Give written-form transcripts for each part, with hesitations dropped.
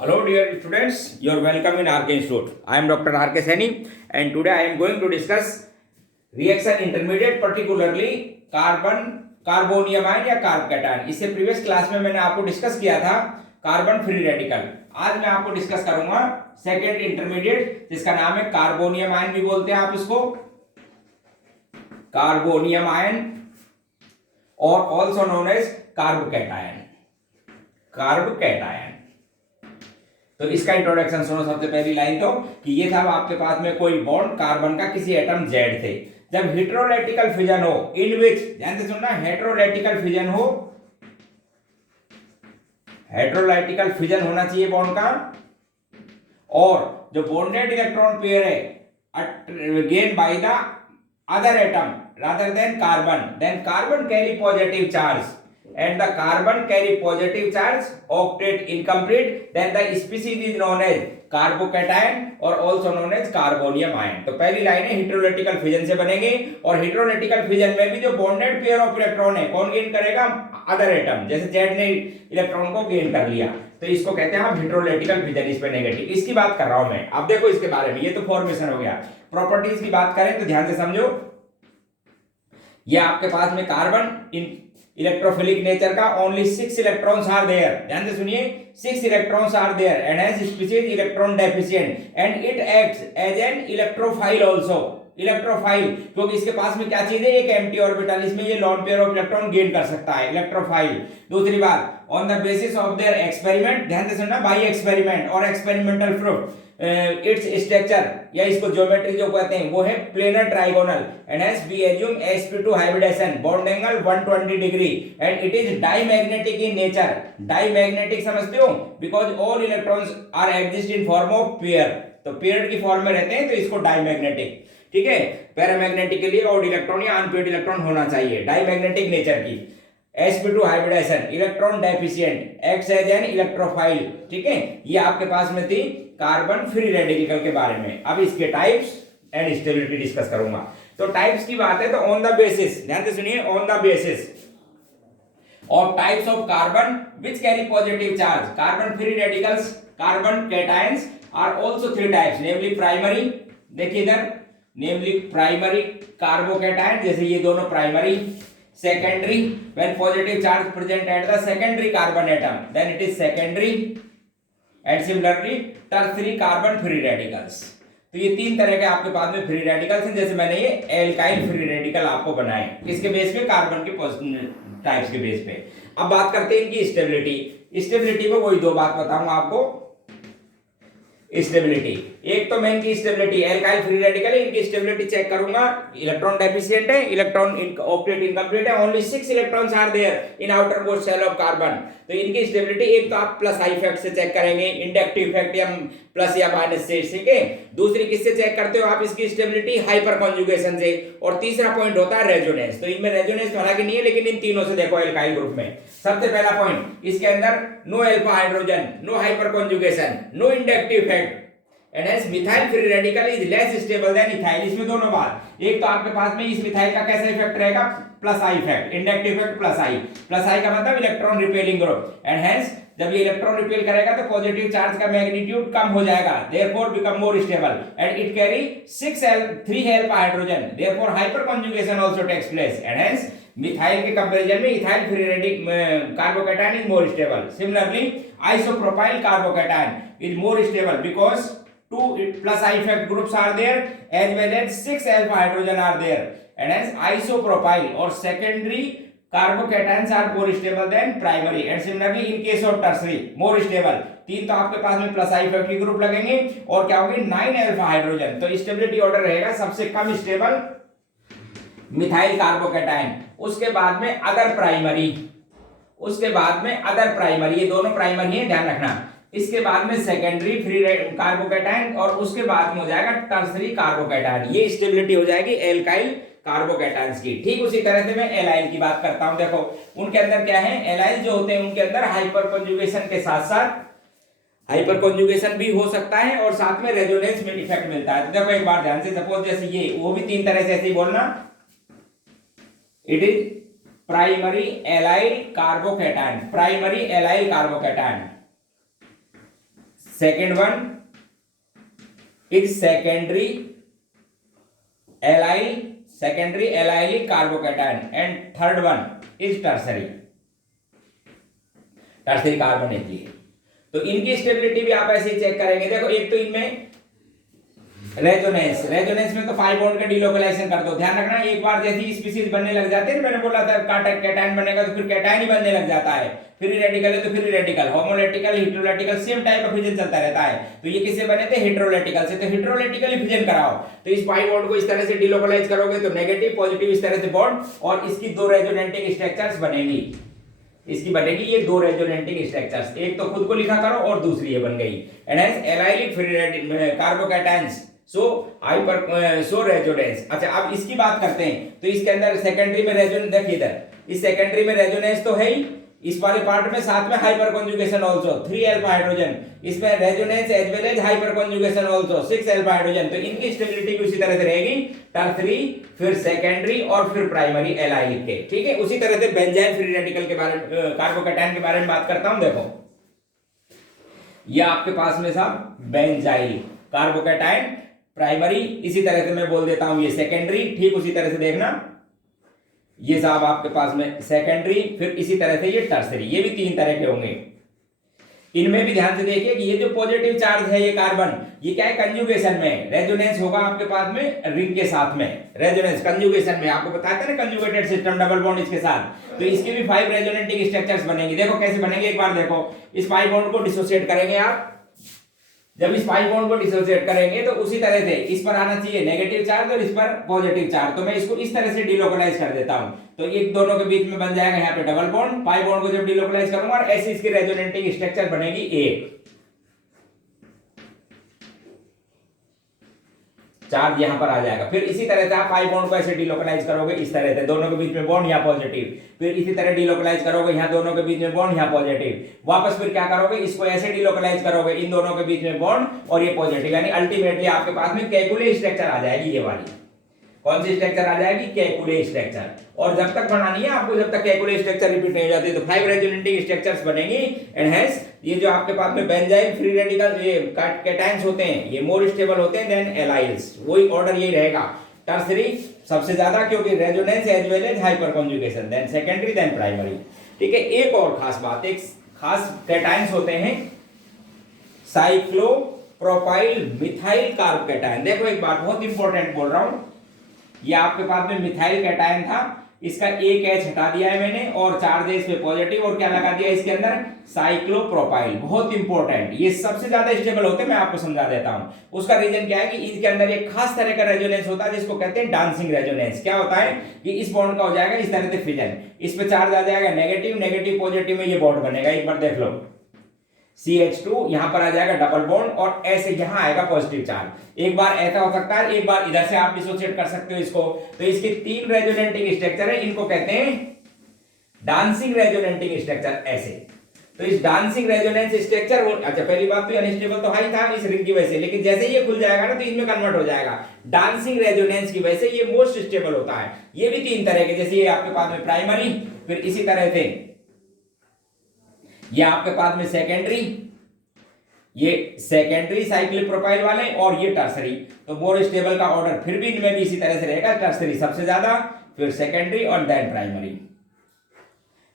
Hello, dear students. You are welcome in RK Institute. I am Dr. RK Saini, and today I am going to discuss reaction intermediate, particularly carbonium ion या carb cation. इससे previous class में मैंने आपको discuss किया था carbon free radical. आज मैं आपको डिस्कस करूंगा सेकेंड इंटरमीडिएट, जिसका नाम है कार्बोनियम आयन भी बोलते हैं आप इसको, कार्बोनियम आयन, और also known as carb cation. Carb cation, तो इसका इंट्रोडक्शन सुनो। सबसे पहली लाइन तो कि ये था आपके पास में कोई बॉन्ड कार्बन का किसी एटम जेड थे, जब हेटेरोलेटिकल फिजन हो, इन विच, ध्यान से सुनना, हेटेरोलेटिकल फिजन हो, हेटेरोलेटिकल फिजन होना चाहिए बॉन्ड का, और जो बॉन्डेड इलेक्ट्रॉन पेयर है gain by the other atom rather than carbon, then carbon carry positive charge and the carbon carry positive charge, octet incomplete, then the species is known as carbocation और also known as carbonium ion. तो पहली line है हेटेरोलेटिकल fission से बनेंगे, और हेटेरोलेटिकल fission में भी जो बॉन्डेड पेयर ऑफ इलेक्ट्रॉन है कौन गेन करेगा, अदर एटम, जैसे जेड ने इलेक्ट्रॉन को गेन कर लिया, तो इसको कहते हैं हम हेटेरोलेटिकल फिजन। इस पे नेगेटिव, इसकी बात कर रहा हूं मैं। अब देखो इसके बारे में, ये तो फॉर्मेशन हो गया। प्रॉपर्टीज की बात करें तो ध्यान से समझो, ये आपके पास में कार्बन इन इलेक्ट्रोफिलिक नेचर का, ओनली 6 इलेक्ट्रॉन्स आर देयर, ध्यान से सुनिए, 6 electrons are there and has species electron deficient and it acts as an electrophile also. Electrophile क्योंकि इसके पास में क्या चीज है, एक एम्प्टी ऑर्बिटल, इसमें ये lone pair of electron gain कर सकता है, इलेक्ट्रोफाइल। दूसरी बात, on the basis of their experiment, ध्यान से सुनना, बाय एक्सपेरिमेंट और एक्सपेरिमेंटल प्रूफ, इट्स स्ट्रक्चर या इसको ज्योमेट्री जो कहते हैं वो है planar trigonal and has we assume sp2 hybridisation, bond angle 120 degree and it is diamagnetic in nature. Diamagnetic समझते हो, because all electrons are exist in form of pair, तो पेयर की फॉर्म में रहते हैं, तो इसको डाईमैग्नेटिक, ठीक है। पैरामैग्नेटिक के लिए और इलेक्ट्रॉन या अनपेयर्ड इलेक्ट्रॉन होना चाहिए, डाईमैग्नेटिक नेचर की। sp2 hybridisation, electron deficient, acts as an electrophile, ठीक है। ये आपके पास में थी कार्बन फ्री रेडिकल के बारे में। अब इसके टाइप्स एंड स्टेबिलिटी डिस्कस करूंगा। तो टाइप्स की बात है तो ऑन द बेसिस, ध्यान से सुनिए, on the basis of types of carbon which carry positive charge, carbon free radicals, carbon cations are also 3 types, namely primary, देखिए इधर, नेमली प्राइमरी कार्बोकैटायन, जैसे ये दोनों primary, secondary, when positive charge present at the secondary carbon atom then it is secondary, and similarly tertiary carbon free radicals। तो ये 3 तरह के आपके पास में फ्री रेडिकल्स हैं, जैसे मैंने ये एल्काइल फ्री रेडिकल आपको बनाए, किसके बेस पे, कार्बन के टाइप्स के बेस पे। अब बात करते हैं इनकी स्टेबिलिटी। स्टेबिलिटी में वही 2 बात बताऊंगा आपको। स्टेबिलिटी, एक तो मैं इनकी स्टेबिलिटी, एल्काइल फ्री रेडिकल है, इनकी स्टेबिलिटी चेक करूंगा, इलेक्ट्रॉन डेफिशिएंट है, इलेक्ट्रॉन ऑक्टेट इनकम्प्लीट है, only 6 electrons are there in outermost shell of carbon. तो इनकी स्टेबिलिटी एक तो आप प्लस आई इफेक्ट से चेक करेंगे, इंडक्टिव इफेक्ट या प्लस या माइनस से, ठीक है। दूसरी किससे चेक करते हो आप इसकी स्टेबिलिटी, हाइपर कॉन्जुगेशन से, और तीसरा पॉइंट होता है रेजोनेंस। तो इनमें रेजोनेंस हालांकि नहीं है, लेकिन इन तीनों से देखो एल्काइल ग्रुप में। सबसे पहला पॉइंट, इसके अंदर no alpha hydrogen, no hyperconjugation, no inductive effect, and hence methyl free radical is less stable than ethyl। इसमें दोनों बात, एक तो आपके पास में इस मिथाइल का कैसा इफेक्ट रहेगा, plus I effect, inductive effect plus I. Plus I का मतलब electron repelling group, and hence जब ये इलेक्ट्रॉन रिपेल करेगा तो पॉजिटिव चार्ज का मैग्नीट्यूड कम हो जाएगा, therefore become more stable, and it carry 3 alpha hydrogen, therefore hyperconjugation also takes place, and hence methyl के कंपैरिजन में ethyl free radical carbocation is more stable. Similarly isopropyl carbocation is more stable because 2 plus I effect groups are there as well as 6 alpha hydrogen are there, and as isopropyl or secondary carbocations are more stable than primary, and similarly in case of tertiary more stable। 3 तो आपके पास में plus I effect के group लगेंगे, और क्या होगी, 9 alpha hydrogen. तो स्टेबिलिटी ऑर्डर रहेगा, सबसे कम स्टेबल मिथाइल कार्बोकैटायन, उसके बाद में अदर प्राइमरी, उसके बाद में अदर प्राइमरी, ये दोनों प्राइमरी है, ध्यान रखना। इसके बाद में सेकेंडरी फ्री कार्बोकैटायन, और उसके बाद में हो जाएगा टर्सरी कार्बोकैटायन। ये स्टेबिलिटी हो जाएगी एल्काइल कार्बोकैटायंस की। ठीक उसी तरह से मैं एलाइल की बात करता हूं। देखो उनके अंदर क्या है, एलाइल जो होते हैं उनके अंदर हाइपर कॉन्जुगेशन के साथ साथ हाइपर कॉन्जुगेशन भी हो सकता है, और साथ में रेजोनेंस में इफेक्ट मिलता है। तो देखो एक बार ध्यान से, सपोज जैसे ये, वो भी 3 तरह से ऐसे ही बोलना, it is primary allyl carbocation, primary allyl carbocation, second one is secondary allyl carbocation and third one is tertiary carbonate. तो इनकी स्टेबिलिटी भी आप ऐसे ही चेक करेंगे। देखो एक तो इनमें रेजोनेंस में तो 5 बॉन्ड का डिलोकलाइजेशन कर दो। ध्यान रखना एक बार जैसे ही स्पीशीज बनने लग जाते हैं, मैंने बोला था कैटायन बनेगा तो फिर कैटायन ही बनने लग जाता है। फ्री रेडिकल है तो फ्री रेडिकल, होमोलेटिकल, हेटेरोलेटिकल, सेम टाइप का फ्यूजन चलता रहता है। तो ये किससे बने थे? हेटेरोलेटिकल से। तो हेटेरोलेटिकली फ्यूजन कराओ तो इस 5 बॉन्ड को इस तरह से डिलोकलाइज करोगे तो नेगेटिव पॉजिटिव इस तरह से बॉन्ड, और इसकी 2 रेजोनेंटिंग स्ट्रक्चर्स बनेगी। इसकी बनेगी ये 2 रेजोनेंटिंग स्ट्रक्चर्स, एक तो खुद को लिखा करो और दूसरी ये बन गई। And hence allylic free carbocations so resonance. अच्छा अब इसकी बात करते हैं तो इसके अंदर सेकेंडरी में रेजोनेंस, देखिए इधर इस सेकेंडरी में रेजोनेंस तो है ही, इस वाले पार्ट में साथ में hyperconjugation also 3 alpha hydrogen, इसमें resonance as well as hyperconjugation also 6 alpha hydrogen. तो इनकी स्टेबिलिटी भी उसी तरह से रहेगी, टर्सरी फिर सेकेंडरी और फिर प्राइमरी एलाइलिक के। ठीक है, उसी तरह से बेंजाइल फ्री रेडिकल के बारे में, कार्बोकैटायन के बारे में बात करता हूं। देखो ये आपके पास में साहब बेंजाइल कार्बोकैटायन प्राइमरी, इसी तरह से मैं बोल देता हूं ये सेकेंडरी। ठीक उसी तरह से देखना ये साहब आपके पास में सेकेंडरी, फिर इसी तरह से ये टर्सरी, ये भी 3 तरह के होंगे। इनमें भी ध्यान से देखिए कि ये जो पॉजिटिव चार्ज है ये कार्बन, ये क्या है? कंजुगेशन में रेजोनेंस होगा आपके पास में रिंग के साथ में, रेजोनेंस कंजुगेशन में आपको बताया था ना, कंजुगेटेड सिस्टम डबल बॉन्ड इसके साथ। तो इसके भी 5 रेजोनेंटिंग स्ट्रक्चर्स बनेंगे। देखो कैसे बनेंगे, एक बार देखो। इस 5 बॉन्ड को डिसोसिएट करेंगे आप, जब इस 5 बॉन्ड को डिसोसिएट करेंगे तो उसी तरह से इस पर आना चाहिए नेगेटिव चार्ज और इस पर पॉजिटिव चार्ज। तो मैं इसको इस तरह से डिलोकलाइज कर देता हूं तो ये दोनों के बीच में बन जाएगा यहाँ पे डबल बॉन्ड। 5 बॉन्ड को जब डिलोकलाइज करूंगा और ऐसी इसकी रेजोनेंटिंग स्ट्रक्चर बनेगी एक, चार्ज यहां पर आ जाएगा। फिर इसी तरह से आप 5 बॉन्ड को ऐसे डिलोकलाइज करोगे इस तरह से, दोनों के बीच में बॉन्ड यहाँ पॉजिटिव, फिर इसी तरह डिलोकलाइज करोगे यहाँ दोनों के बीच में बॉन्ड यहाँ पॉजिटिव, वापस फिर क्या करोगे इसको ऐसे डिलोकलाइज करोगे इन दोनों के बीच में बॉन्ड और ये पॉजिटिव, यानी अल्टीमेटली आपके पास में कैकुले स्ट्रक्चर आ जाएगी। ये वाली कौन सी स्ट्रक्चर आ जाएगी? Kekulé structure. और जब तक बनानी है आपको, जब तक कैकुले स्ट्रक्चर रिपीट नहीं हो जाती तो 5 रेजोनेंटिंग स्ट्रक्चर्स बनेंगी। एंड हेंस ये जो आपके पास में बेंजाइल फ्री रेडिकल ये कैटायंस होते हैं ये मोर स्टेबल होते हैं देन एलाइल्स, वही ऑर्डर यही रहेगा। टर्सरी सबसे ज्यादा क्योंकि resonance as well as hyperconjugation, then secondary then primary. ठीक है, एक और खास बात, एक खास कैटायंस होते हैं साइक्लोप्रोपाइल मिथाइल कार्ब कैटायन। देखो एक बात बहुत इंपॉर्टेंट बोल रहा हूं, ये आपके पास में मिथाइल कैटायन था, इसका एक एच हटा दिया है मैंने और चार्ज है इस पे पॉजिटिव और क्या लगा दिया इसके अंदर? साइक्लोप्रोपाइल। बहुत इंपॉर्टेंट, ये सबसे ज्यादा स्टेबल होते हैं, मैं आपको समझा देता हूं। उसका रीजन क्या है कि इसके अंदर एक खास तरह का रेजोनेंस होता है जिसको कहते हैं डांसिंग रेजोनेंस। क्या होता है कि इस बॉन्ड का हो जाएगा इस तरह से फिजन, इस पे चार्ज आ जाएगा नेगेटिव, नेगेटिव पॉजिटिव में ये बॉन्ड बनेगा। एक बार देख लो CH2 यहां पर आ जाएगा डबल बॉन्ड और ऐसे यहां आएगा पॉजिटिव चार्ज। एक बार ऐसा हो सकता है, एक बार इधर से आप डिसोसिएट कर सकते हो इसको। तो इसके 3 रेजोनेंटिंग स्ट्रक्चर है, इनको कहते हैं डांसिंग रेजोनेंटिंग स्ट्रक्चर। ऐसे तो इस डांसिंग रेजोनेंस स्ट्रक्चर, अच्छा पहली बात तो अनस्टेबल तो हाई था इस रिंग की वजह से, लेकिन जैसे ये खुल जाएगा ना तो इसमें कन्वर्ट हो जाएगा डांसिंग रेजोनेंस की वजह से, ये मोस्ट स्टेबल होता है। ये भी 3 तरह के, जैसे ये आपके पास में प्राइमरी, फिर इसी तरह से ये आपके पास में सेकेंडरी, ये सेकेंडरी साइक्लिक प्रोपाइल वाले और ये टर्सरी। तो मोर स्टेबल का ऑर्डर फिर भी इनमें भी इसी तरह से रहेगा, टर्सरी सबसे ज्यादा, फिर सेकेंडरी और देन प्राइमरी।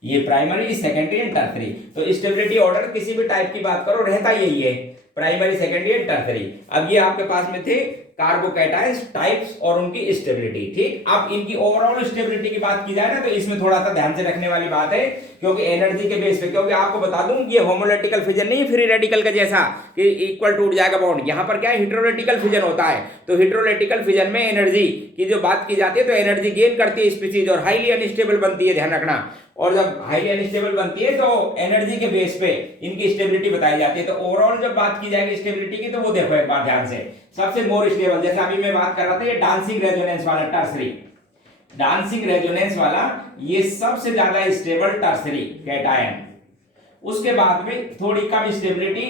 ये प्राइमरी, सेकेंडरी एंड टर्सरी। तो स्टेबिलिटी ऑर्डर किसी भी टाइप की बात करो रहता यही है, प्राइमरी, सेकेंडरी एंड टर्सरी। अब ये आपके पास में थे कार्बोकैटायंस टाइप्स और उनकी स्टेबिलिटी। ठीक, अब इनकी ओवरऑल स्टेबिलिटी की बात की जाए ना तो इसमें थोड़ा सा ध्यान से रखने वाली बात है, क्योंकि एनर्जी के बेस पे, क्योंकि आपको बता दूं ये होमोलेटिकल फिजन नहीं है फ्री रेडिकल का जैसा कि इक्वल टूट जाएगा बॉन्ड। यहां पर क्या है, हेटेरोलेटिकल फिजन होता है। तो हेटेरोलेटिकल फिजन में एनर्जी की जो बात की जाती है तो एनर्जी गेन करती है स्पीशीज और हाईली अनस्टेबल बनती है, ध्यान रखना। और जब हाईली अनस्टेबल बनती है तो एनर्जी के बेस पे इनकी स्टेबिलिटी बताई जाती है। तो ओवरऑल जब बात की जाएगी स्टेबिलिटी की तो वो देखो एक बार ध्यान से, सबसे मोर स्टेबल, जैसे अभी मैं बात कर रहा था ये डांसिंग रेजोनेंस वाला टर्सरी, डांसिंग रेजोनेंस वाला ये सबसे ज्यादा स्टेबल टर्सरी कैटायन। उसके बाद में थोड़ी कम स्टेबिलिटी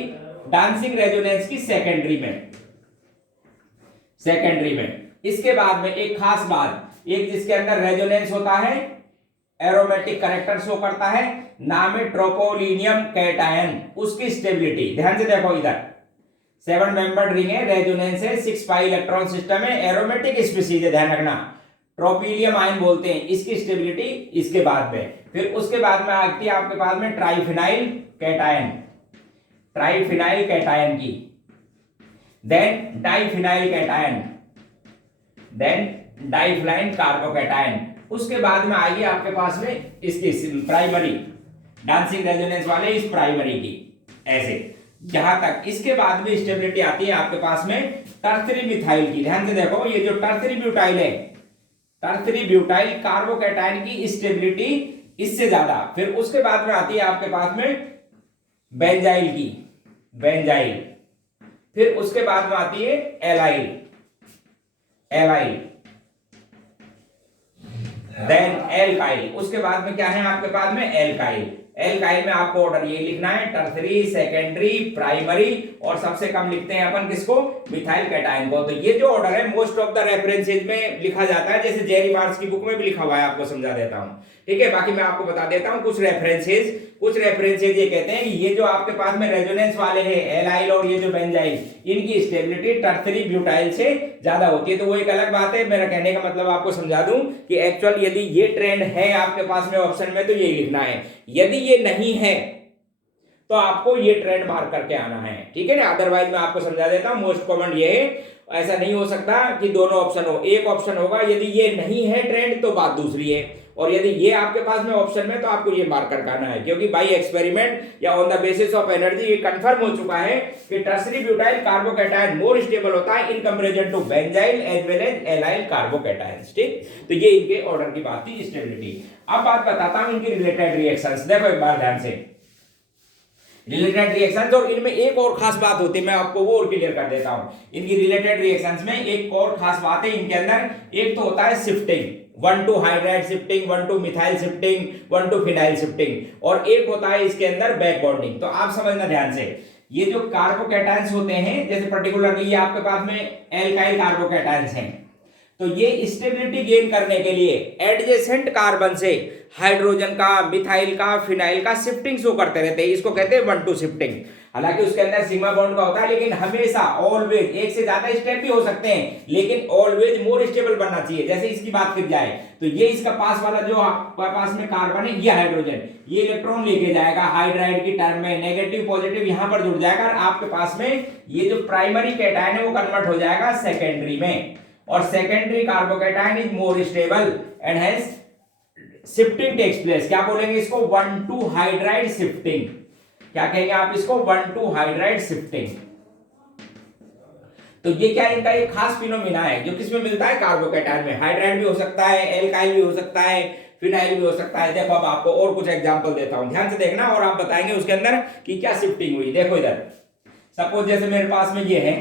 डांसिंग रेजोनेंस की सेकेंडरी में। इसके बाद में एक खास बात, एक जिसके अंदर रेजोनेंस होता है, एरोमेटिक कैरेक्टर शो करता है, नाम है ट्रोपोलिनियम कैटायन। उसकी स्टेबिलिटी ध्यान से देखो इधर, 7 मेंबर्ड रिंग है, रेजोनेंस है, 6 पाई इलेक्ट्रॉन सिस्टम है, एरोमेटिक स्पीसीज है, ध्यान रखना, ट्रोपिलियम आयन बोलते हैं, इसकी स्टेबिलिटी इसके बाद में। फिर उसके बाद में आती है आपके पास में ट्राइफिनाइल कैटायन, ट्राइफिनाइल कैटायन की, then diphenyl cation, then diphenyl carbocation. उसके बाद में आएगी आपके पास में इसकी प्राइमरी, डांसिंग रेजोनेंस वाले इस प्राइमरी की, ऐसे जहां तक। इसके बाद में स्टेबिलिटी आती है आपके पास में टर्सरी मिथाइल की। ध्यान से देखो, ये जो टर्सरी ब्यूटाइल है, टर्सरी ब्यूटाइल कार्बोकैटायन की स्टेबिलिटी इससे ज्यादा। फिर उसके बाद में आती है आपके पास में बेंजाइल की, बेंजाइल। फिर उसके बाद में आती है एलाइल, एलाइल, देन एल्काइल। उसके बाद में क्या है आपके पास में एल्काइल। एल्काइल में आपको ऑर्डर ये लिखना है, टर्सरी, सेकेंडरी, प्राइमरी, और सबसे कम लिखते हैं अपन किसको, मिथाइल कैटायन को। तो ये जो ऑर्डर है मोस्ट ऑफ द रेफरेंसेज में लिखा जाता है, जैसे जेरी मार्क्स की बुक में भी लिखा हुआ है, आपको समझा देता हूं, ठीक है। बाकी मैं आपको बता देता हूं कुछ रेफरेंसेज ये कहते हैं कि ये जो आपके पास में रेजोनेंस वाले हैं एलाइल और ये जो बेंजाइल, इनकी स्टेबिलिटी टर्सरी ब्यूटाइल से ज्यादा होती है। तो वो एक अलग बात है, मेरा कहने का मतलब आपको समझा दूं कि एक्चुअल यदि ये ट्रेंड है आपके पास में ऑप्शन में तो ये लिखना है, यदि ये नहीं है तो आपको ये ट्रेंड मार्क करके आना है, ठीक है ना। अदरवाइज मैं आपको समझा देता हूं, मोस्ट कॉमन ये है, ऐसा नहीं हो सकता कि दोनों ऑप्शन हो, एक ऑप्शन होगा। यदि ये नहीं है ट्रेंड तो बात दूसरी है, और यदि ये आपके पास में ऑप्शन में तो आपको ये मार्क करके आना है, क्योंकि बाय एक्सपेरिमेंट या on the basis of energy ये कंफर्म हो चुका है कि tertiary butyl carbocation more stable होता है in comparison to benzyl as well as allyl carbocations, ठीक। तो ये इनके ऑर्डर की बात थी, स्टेबिलिटी। अब बात बताता हूं इनकी रिलेटेड रिएक्शंस। देखो एक बार ध्यान से, रिलेटेड रिएक्शंस, और इनमें एक और खास बात होती है, मैं आपको वो और क्लियर कर देता हूं। इनकी रिलेटेड रिएक्शंस में एक और खास बात है इनके अंदर, एक तो होता है shifting, 1 to hydride shifting, 1 to methyl shifting, 1 to phenyl shifting, और एक होता है इसके अंदर बैक बॉन्डिंग। तो आप समझना ध्यान से, ये जो कार्बोकैटायंस होते हैं, जैसे पर्टिकुलरली ये आपके पास में एल्काइल कार्बोकैटायंस हैं, तो ये स्टेबिलिटी गेन करने के लिए एडजेसेंट कार्बन से हाइड्रोजन का, मिथाइल का, फिनाइल का शिफ्टिंग शो करते रहते हैं, इसको कहते हैं 1 to शिफ्टिंग। हालांकि उसके अंदर सिग्मा बॉन्ड का होता है, लेकिन हमेशा ऑलवेज एक से ज्यादा स्टेप भी हो सकते हैं, लेकिन ऑलवेज मोर स्टेबल बनना चाहिए। जैसे इसकी बात की जाए तो ये इसका पास वाला जो आपके पास में कार्बन है, ये हाइड्रोजन, ये इलेक्ट्रॉन लेके जाएगा हाइड्राइड की टर्म में, नेगेटिव पॉजिटिव यहां पर जुड़ जाएगा, और आपके पास में ये जो प्राइमरी कैटायन है वो कन्वर्ट हो जाएगा सेकेंडरी में, और secondary carbocation is more stable and hence shifting takes place. क्या बोलेंगे इसको, 1 to हाइड्राइड शिफ्टिंग। क्या कहेंगे आप इसको, 1 to हाइड्राइड शिफ्टिंग। तो ये क्या इनका एक खास फिनोमिना है जो किसमें मिलता है, कार्बोकैटायन में। हाइड्राइड भी हो सकता है, एल्काइल भी हो सकता है, फिनाइल भी हो सकता है। देखो अब आपको और कुछ एग्जांपल देता हूं, ध्यान से देखना, और आप बताएंगे उसके अंदर कि क्या शिफ्टिंग हुई। देखो इधर सपोज जैसे मेरे पास में ये है,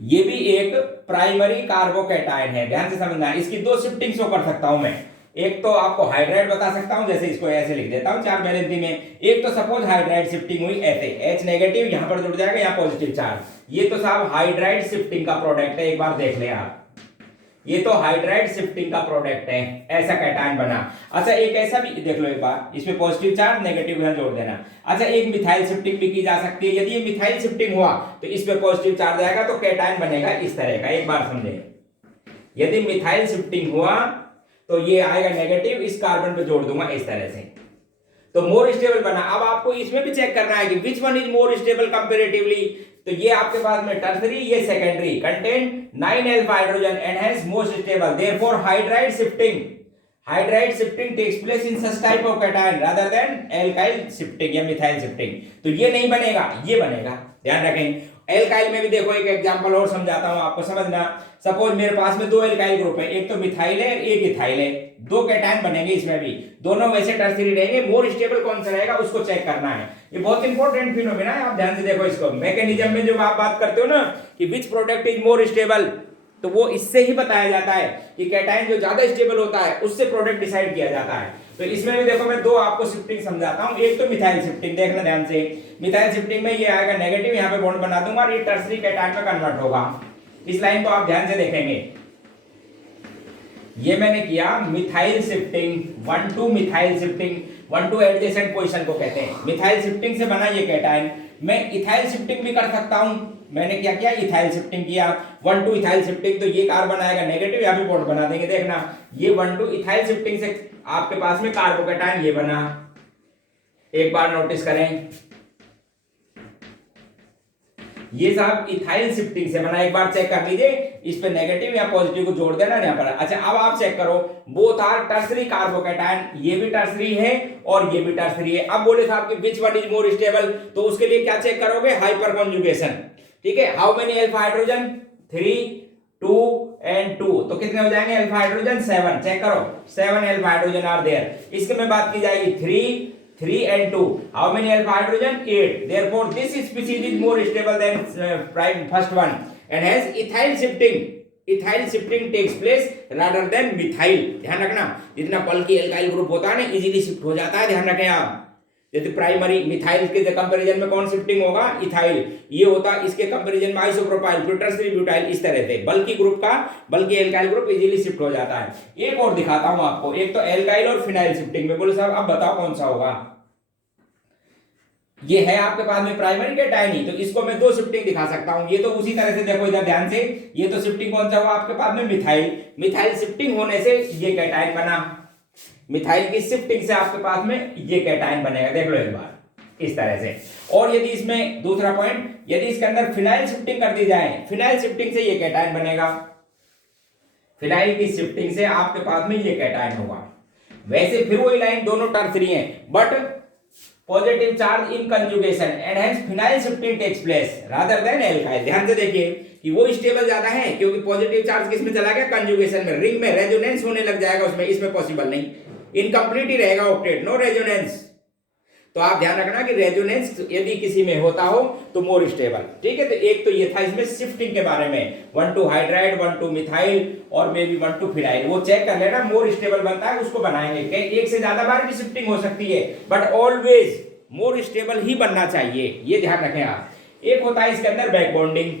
ये भी एक प्राइमरी कार्बोकैटायन है, ध्यान से समझना। इसकी दो शिफ्टिंग शो कर सकता हूं मैं, एक तो आपको हाइड्राइड बता सकता हूं, जैसे इसको ऐसे लिख देता हूं 4 वैलेंसी में। एक तो सपोज हाइड्राइड शिफ्टिंग हुई ऐसे, H नेगेटिव यहां पर जुड़ जाएगा, यहां पॉजिटिव चार्ज। ये तो साहब हाइड्राइड शिफ्टिंग का प्रोडक्ट है, एक बार देख ले आप, ये तो हाइड्राइड शिफ्टिंग का प्रोडक्ट है, ऐसा कैटायन बना। अच्छा एक ऐसा भी देख लो एक बार, इसमें पॉजिटिव चार्ज नेगेटिव यहां जोड़ देना। अच्छा एक मिथाइल शिफ्टिंग भी की जा सकती है, यदि ये मिथाइल शिफ्टिंग हुआ तो इसमें पॉजिटिव चार्ज आएगा तो कैटायन बनेगा इस तरह का, एक बार समझे। यदि मिथाइल शिफ्टिंग हुआ तो ये आएगा नेगेटिव, इस कार्बन पे जोड़ दूंगा इस तरह से, तो मोर स्टेबल बना। अब आपको इसमें भी चेक करना है कि which one is more stable comparatively. तो ये आपके पास में टर्सरी, ये secondary, contain 9 alpha hydrogen and hence most stable, therefore hydride shifting takes place in such type of cation rather than alkyl shifting या मिथाइल शिफ्टिंग। तो ये नहीं बनेगा, ये बनेगा, ध्यान रखें। एल्काइल में भी देखो एक एग्जांपल और समझाता हूं आपको समझना। सपोज मेरे पास में 2 एल्काइल ग्रुप है, एक तो मिथाइल है और एक इथाइल है, 2 कैटायन बनेंगे इसमें भी, दोनों वैसे टर्सरी रहेंगे। मोर स्टेबल कौन सा रहेगा उसको चेक करना है, ये बहुत इंपॉर्टेंट फिनोमेना है। आप ध्यान से देखो इसको, मैकेनिज्म में जब आप बात करते हो ना कि which product is more stable, तो वो इससे ही बताया जाता है कि कैटायन जो ज्यादा स्टेबल होता है उससे प्रोडक्ट डिसाइड किया जाता है। तो इसमें भी देखो मैं 2 आपको शिफ्टिंग समझाता हूं। एक तो मिथाइल शिफ्टिंग, देखना ध्यान से, मिथाइल शिफ्टिंग में ये आएगा नेगेटिव, यहां पे बॉन्ड बना दूंगा और ये टर्सरी कैटायन में कन्वर्ट होगा। इस लाइन को आप ध्यान से देखेंगे, ये मैंने किया methyl shifting, 1 to methyl shifting, 1 to adjacent position को कहते हैं। मिथाइल शिफ्टिंग से बना ये कैटायन, मैं इथाइल शिफ्टिंग भी कर सकता हूं। मैंने क्या किया, इथाइल शिफ्टिंग किया, 1 to इथाइल शिफ्टिंग, तो ये कार्बन आएगा नेगेटिव, यहाँ भी बॉन्ड बना देंगे। देखना ये 1 to इथाइल शिफ्टिंग से आपके पास में कार्बोकेटायन ये बना, एक बार नोटिस करें, ये साहब इथाइल शिफ्टिंग से बना, एक बार चेक कर लीजिए, इस पे नेगेटिव या पॉजिटिव को जोड़ देना यहाँ पर। अच्छा अब आप चेक करो, बोथ आर टर्सरी कार्बोकेटायन, ये भी टर्सरी है और ये भी टर्सरी है। अब बोले साहब कि which one is more stable, तो उसके लिए क्या चेक करोगे, हाइपर कॉन्जुगेशन, ठीक है। How many alpha hydrogen, 3 2 and 2, तो कितने हो जाएंगे अल्फा हाइड्रोजन, 7, चेक करो 7 अल्फा हाइड्रोजन आर देयर। इसके में बात की जाएगी 3 and 2, how many alpha hydrogen, 8, therefore this species is more stable than prime first one, and hence ethyl shifting takes place rather than methyl। ध्यान रखना, जितना बल्कि एल्काइल ग्रुप होता है ना इजीली शिफ्ट हो जाता है, ध्यान रखें आप। जैसे प्राइमरी मिथाइल के कंपैरिजन में कौन शिफ्टिंग होगा, इथाइल, ये होता इसके कंपैरिजन में आइसोप्रोपाइल, फिर टर्सरी ब्यूटाइल, इस तरह से बल्कि ग्रुप का, बल्कि एल्काइल ग्रुप इजीली शिफ्ट हो जाता है। एक और दिखाता हूं आपको, एक तो एल्काइल और फिनाइल शिफ्टिंग में, बोले साहब अब बताओ कौन सा होगा। ये है आपके पास में प्राइमरी कैटायन, तो इसको मैं 2 शिफ्टिंग दिखा सकता हूं। ये तो उसी तरह से देखो इधर ध्यान से, ये तो शिफ्टिंग कौन सा हुआ आपके पास में, मिथाइल शिफ्टिंग होने से ये कैटायन बना, मिथाइल की शिफ्टिंग से आपके पास में ये कैटायन बनेगा, देख लो एक बार इस तरह से। और यदि इसमें दूसरा पॉइंट, यदि इसके अंदर फिनाइल शिफ्टिंग कर दी जाए, फिनाइल शिफ्टिंग से ये कैटायन बनेगा, फिनाइल की शिफ्टिंग से आपके पास में ये कैटायन होगा। वैसे फिर वही लाइन, दोनों टर्सरी हैं, but positive charge in conjugation and hence phenyl shifting takes place rather than alkyl. ध्यान से देखिए कि वो स्टेबल ज्यादा है, क्योंकि पॉजिटिव चार्ज किस में चला गया, कंजुगेशन में, रिंग में रेजोनेंस होने लग जाएगा उसमें, इसमें पॉसिबल नहीं, इनकम्प्लीट ही रहेगा ऑक्टेट, नो रेजोनेंस। तो आप ध्यान रखना कि रेजोनेंस यदि किसी में होता हो तो मोर स्टेबल, ठीक है। तो एक तो ये था इसमें शिफ्टिंग के बारे में, 1 to हाइड्राइड, 1 to मिथाइल और मे बी 1 to फिनाइल, वो चेक कर लेना, मोर स्टेबल बनता है उसको बनाएंगे। एक से ज्यादा बार भी शिफ्टिंग हो सकती है, बट ऑलवेज मोर स्टेबल ही बनना चाहिए, ये ध्यान रखें आप। एक होता है इसके अंदर बैक बॉन्डिंग।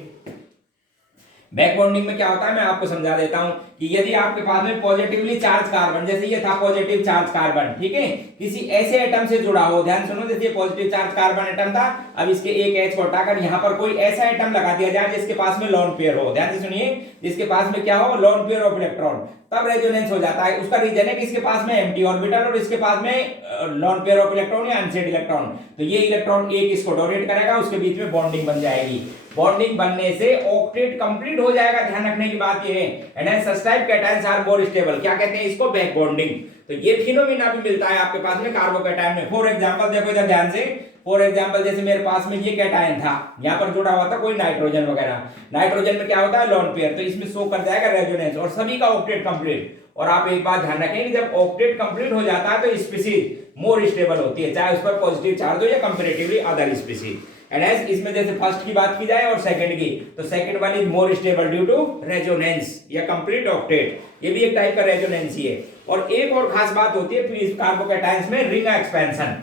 बैक बॉन्डिंग में क्या होता है मैं आपको समझा देता हूं कि यदि आपके पास में पॉजिटिवली चार्ज कार्बन, जैसे ये था पॉजिटिव चार्ज कार्बन, ठीक है, किसी ऐसे एटम से जुड़ा हो, ध्यान सुनो, जैसे ये पॉजिटिव चार्ज कार्बन एटम था, अब इसके एक H को हटाकर यहां पर कोई ऐसा एटम लगा दिया जाए जिसके पास में लोन पेयर हो, ध्यान से सुनिए, जिसके पास में क्या हो, लोन पेयर ऑफ इलेक्ट्रॉन, तब रेजोनेंस हो जाता है। उसका रीजन है कि इसके पास में एम्प्टी ऑर्बिटल और इसके पास में लोन पेयर ऑफ इलेक्ट्रॉन या अनसेड इलेक्ट्रॉन, तो ये इलेक्ट्रॉन एक इसको डोनेट करेगा, उसके बीच में बॉन्डिंग बन जाएगी। बॉन्डिंग बनने से ऑक्टेट कंप्लीट हो जाएगा, ध्यान रखने की बात ये है। And hence such type cations are more stable, क्या कहते हैं इसको, बैक बॉन्डिंग। तो ये फिनोमेना भी मिलता है आपके पास में कार्बोकैटायन में। फॉर एग्जांपल देखो इधर ध्यान से, फॉर एग्जांपल जैसे मेरे पास में ये कैटायन था, यहाँ पर जुड़ा हुआ था कोई नाइट्रोजन वगैरह, नाइट्रोजन में क्या होता है, लोन पेयर, तो इसमें शो कर जाएगा रेजोनेंस और सभी का ऑक्टेट कंप्लीट। और आप एक बात ध्यान रखें कि जब ऑक्टेट कंप्लीट हो जाता है तो स्पीशीज मोर स्टेबल होती है, चाहे उस पर पॉजिटिव चार्ज हो या comparatively other species. And as इसमें जैसे फर्स्ट की बात की जाए और सेकंड की, तो second one is more stable due to resonance या कंप्लीट ऑक्टेट, ये भी एक टाइप का रेजोनेंस ही है। और एक और खास बात होती है कार्बोकैटायंस में, रिंग एक्सपेंशन।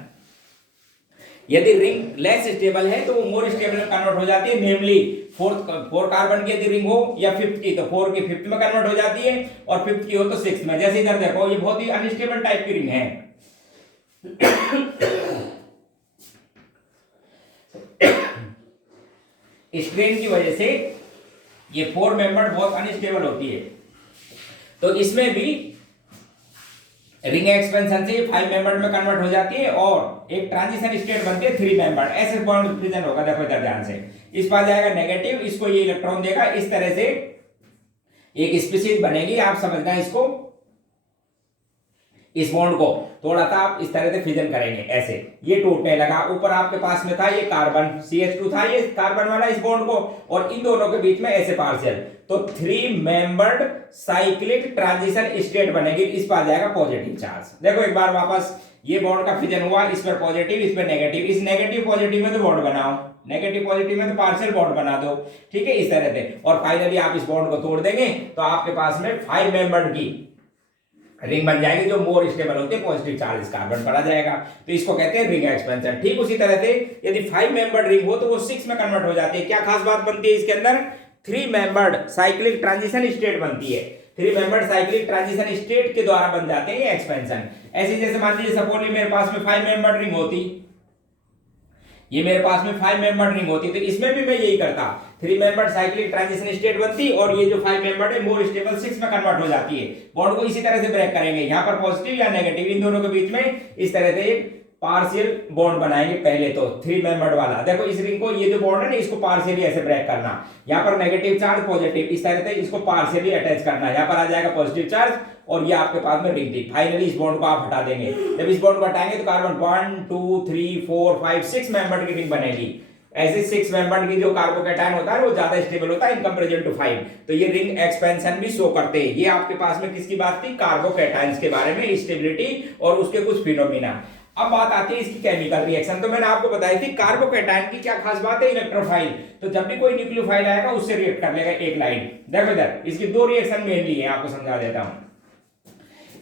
यदि रिंग लेस स्टेबल है तो वो मोर स्टेबल में कन्वर्ट हो जाती है, नेमली 4 कार्बन की यदि रिंग हो या 5th की, तो 4 की 5th में कन्वर्ट हो जाती है, और 5th की हो तो 6th में। जैसे इधर देखो ये बहुत ही अनस्टेबल टाइप की रिंग है। स्ट्रेन की वजह से ये 4 मेंबर्ड बहुत अनस्टेबल होती है, तो इसमें भी रिंग एक्सपेंशन से 5 मेंबर्ड में कन्वर्ट हो जाती है और एक ट्रांजिशन स्टेट बनती है 3 मेंबर्ड। ऐसे बॉन्ड फ्यूजन होगा, देखो इधर ध्यान से, इस पास जाएगा नेगेटिव, इसको ये इलेक्ट्रॉन देगा, इस तरह से एक स्पीशीज बनेगी। आप समझना इसको, इस बॉन्ड को थोड़ा सा आप इस तरह से फ्यूजन करेंगे, ऐसे ये टूटने लगा। ऊपर आपके पास में था ये कार्बन CH2 था, ये कार्बन वाला इस बॉन्ड को, और इन दोनों के बीच में ऐसे पार्शियल, तो 3 मेंबर्ड साइक्लिक ट्रांजिशन स्टेट बनेगी। इस पर जाएगा पॉजिटिव चार्ज। देखो एक बार वापस ये बॉन्ड का फ्यूजन हुआ, इस पर पॉजिटिव, इस पर नेगेटिव, इस नेगेटिव पॉजिटिव में तो बॉन्ड बनाओ, नेगेटिव पॉजिटिव में तो पार्शियल बॉन्ड बना दो, ठीक है, इस तरह से। और फाइनली आप इस बॉन्ड को तोड़ देंगे तो आपके पास में 5 मेंबर्ड की रिंग बन जाएगी, जो मोर स्टेबल होती है, पॉजिटिव चार्ज कार्बन पड़ा जाएगा, तो इसको कहते हैं रिंग एक्सपेंशन। ठीक उसी तरह से यदि 5 मेंबर्ड रिंग हो तो वो 6 में कन्वर्ट हो जाती है। क्या खास बात बनती है इसके अंदर, 3 मेंबर्ड साइक्लिक ट्रांजिशन स्टेट बनती है। 3 मेंबर्ड साइक्लिक ट्रांजिशन स्टेट के द्वारा बन जाते हैं ये एक्सपेंशन। ऐसे जैसे मान लीजिए सपोज मेरे पास में 5 मेंबर्ड रिंग होती, ये मेरे पास में 5 मेंबर रिंग होती, तो इसमें भी मैं यही करता, 3 मेंबर साइक्लिक ट्रांजिशन स्टेट बनती और ये जो 5 मेंबर है मोर स्टेबल 6 में कन्वर्ट हो जाती है। बॉन्ड को इसी तरह से ब्रेक करेंगे, यहाँ पर पॉजिटिव या नेगेटिव इन दोनों के बीच में इस तरह से एक पार्शियल बॉन्ड बनाएंगे। पहले तो 3 मेंबर्ड वाला, देखो इस रिंग को, ये जो बॉन्ड है ना, इसको पार्शियली ऐसे ब्रेक करना, यहाँ पर नेगेटिव चार्ज पॉजिटिव, इस तरह से इसको पार्शियली अटैच करना, यहाँ पर आ जाएगा पॉजिटिव चार्ज और ये आपके पास में रिंग थी। फाइनली इस बॉन्ड को आप हटा देंगे, जब इस बॉन्ड को हटाएंगे तो कार्बन 1 2 3 4 5 6 मेंबर्ड की रिंग बनेगी। ऐसे 6 मेंबर्ड की जो कार्बोकैटायन होता है वो ज्यादा स्टेबल होता है इन कंपैरिजन टू 5, तो ये रिंग एक्सपेंशन भी शो करते हैं। ये आपके पास में किसकी बात थी, कार्बोकैटायंस के बारे में, स्टेबिलिटी और उसके कुछ फिनोमिना। अब बात आती है इसकी केमिकल रिएक्शन, तो मैंने आपको बताई थी कार्बोकैटायन की क्या खास बात है, इलेक्ट्रोफाइल, तो जब भी कोई न्यूक्लियोफाइल आएगा उससे रिएक्ट कर लेगा एक लाइन। देखो इधर इसकी 2 रिएक्शन मेनली है, आपको समझा देता हूं।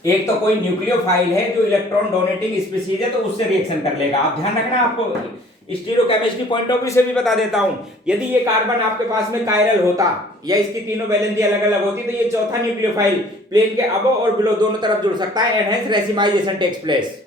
एक तो कोई न्यूक्लियोफाइल है जो इलेक्ट्रॉन डोनेटिंग स्पीशीज है, तो उससे रिएक्शन कर लेगा। आप ध्यान रखना, आपको स्टीरियोकेमिस्ट्री पॉइंट ऑफ व्यू से भी बता देता हूं, यदि ये कार्बन आपके पास में कायरल होता या इसकी तीनों वैलेंसी अलग अलग होती, तो ये चौथा न्यूक्लियोफाइल प्लेन के अबव और बिलो दोनों तरफ जुड़ सकता है, and hence racemisation takes place.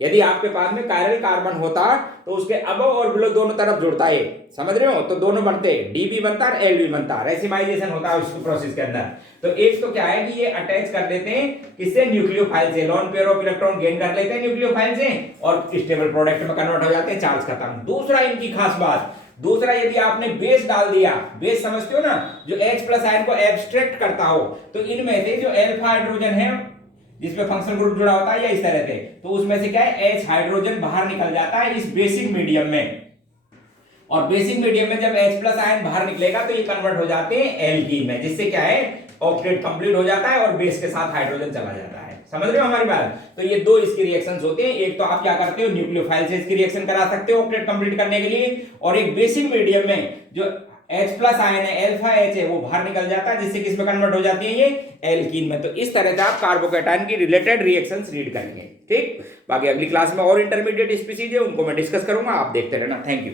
यदि आपके पास में कायरल कार्बन होता तो उसके अबव और बिलो दोनों तरफ जुड़ता है, समझ रहे हो, तो दोनों बनते, डीबी बनता और एलबी बनता, रेसिमाइजेशन होता है उस प्रोसेस के अंदर। तो एक तो क्या है कि ये अटैच कर देते हैं किससे, न्यूक्लियोफाइल से, lawn pair of electron gain कर लेते हैं न्यूक्लियोफाइल से और स्टेबल प्रोडक्ट में कन्वर्ट हो जाते हैं, चार्ज खत्म। दूसरा इनकी खास बात, दूसरा यदि आपने बेस डाल दिया, बेस समझते हो ना, जो H+ आयन को एब्स्ट्रैक्ट करता हो, तो इनमें से जो अल्फा हाइड्रोजन है जिसमें फंक्शनल ग्रुप जुड़ा होता है या इस तरह से, तो उसमें से क्या है, H हाइड्रोजन बाहर निकल जाता है इस बेसिक मीडियम में, और बेसिक मीडियम में जब H+ आयन बाहर निकलेगा तो ये कन्वर्ट हो जाते हैं एल्कीन में, जिससे क्या है, ऑक्टेट कंप्लीट हो जाता है और बेस के साथ हाइड्रोजन चला जाता है। समझ रहे हो हमारी बात? तो ये 2 इसकी रिएक्शंस होते हैं, एक तो आप क्या करते हो, न्यूक्लियोफाइल से इसकी रिएक्शन करा सकते हो ऑक्टेट कंप्लीट करने के लिए, और एक बेसिक मीडियम में जो H+ आयन है, अल्फा H है, वो बाहर निकल जाता है, जिससे किस में कन्वर्ट हो जाती है, ये एल्कीन में। तो इस तरह से आप कार्बोकैटायन की रिलेटेड रिएक्शंस रीड करेंगे, ठीक। बाकी अगली क्लास में और इंटरमीडिएट स्पीशीज है, उनको मैं डिस्कस करूंगा, आप देखते रहना। Thank you.